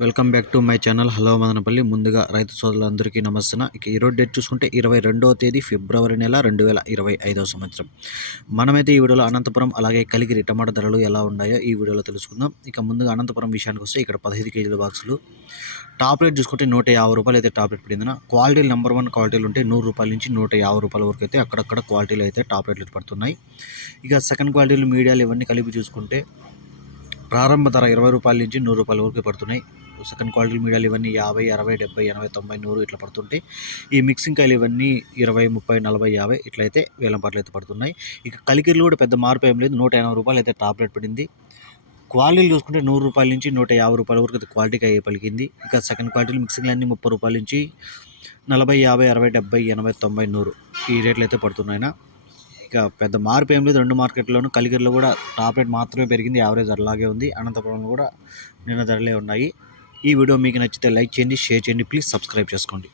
Welcome back to my channel. Hello Madanapalle. ముందుగా రైతు సోదరులందరికీ నమస్తే ఇక ఈరోజు డేట్ చూసుకుంటే ఇరవై రెండవ తేదీ ఫిబ్రవరి నెల రెండు వేల ఇరవై ఐదవ సంవత్సరం. మనమైతే ఈ వీడియోలో అనంతపురం అలాగే కలిగిరి టమాటా ధరలు ఎలా ఉన్నాయో ఈ వీడియోలో తెలుసుకుందాం. ఇక ముందుగా అనంతపురం విషయానికి వస్తే ఇక్కడ పదహైదు కేజీల బాక్సులు. టాప్ రేట్ చూసుకుంటే నూట యాభై రూపాయలు అయితే టాప్ రేట్ పడిందిన క్వాలిటీలు నెంబర్ వన్ క్వాలిటీలు ఉంటే నూరు రూపాయల నుంచి నూట యాభై రూపాయల వరకు అయితే అక్కడక్కడ క్వాలిటీలు అయితే టాప్ రేట్లు పడుతున్నాయి. ఇక సెకండ్ క్వాలిటీలు మీడియాలు ఇవన్నీ కలిపి చూసుకుంటే ప్రారంభ ధర ఇరవై రూపాయల నుంచి నూరు రూపాయల వరకు పడుతున్నాయి. సెకండ్ క్వాలిటీ మీడియాలు ఇవన్నీ యాభై అరవై డెబ్బై ఎనభై తొంభై నూరు ఇట్లా పడుతుంటాయి. ఈ మిక్సింగ్ కాయలు ఇవన్నీ ఇరవై ముప్పై నలభై యాభై ఇట్లయితే వేలం పాటలు అయితే పడుతున్నాయి. ఇక కలికిరిలో కూడా పెద్ద మార్పు ఏం లేదు. నూట ఎనభై రూపాయలు అయితే టాప్ రేట్ పడింది. క్వాలిటీలు చూసుకుంటే నూరు రూపాయల నుంచి నూట యాభై రూపాయల వరకు అయితే క్వాలిటీకి అయ్యే పలికింది. ఇక సెకండ్ క్వాలిటీలు మిక్సింగ్లు అన్నీ ముప్పై రూపాయల నుంచి నలభై యాభై అరవై డెబ్బై ఎనభై తొంభై నూరు ఈ రేట్లు అయితే పడుతున్నాయినా. పెద్ద మార్పు ఏం లేదు. రెండు మార్కెట్లోనూ కలిగిరిలో కూడా టాప్ రేట్ మాత్రమే పెరిగింది. యావరేజ్ అలాగే ఉంది. అనంతపురంలో కూడా నిన్న ధరలే ఉన్నాయి. ఈ వీడియో మీకు నచ్చితే లైక్ చేయండి షేర్ చేయండి. ప్లీజ్ సబ్స్క్రైబ్ చేసుకోండి.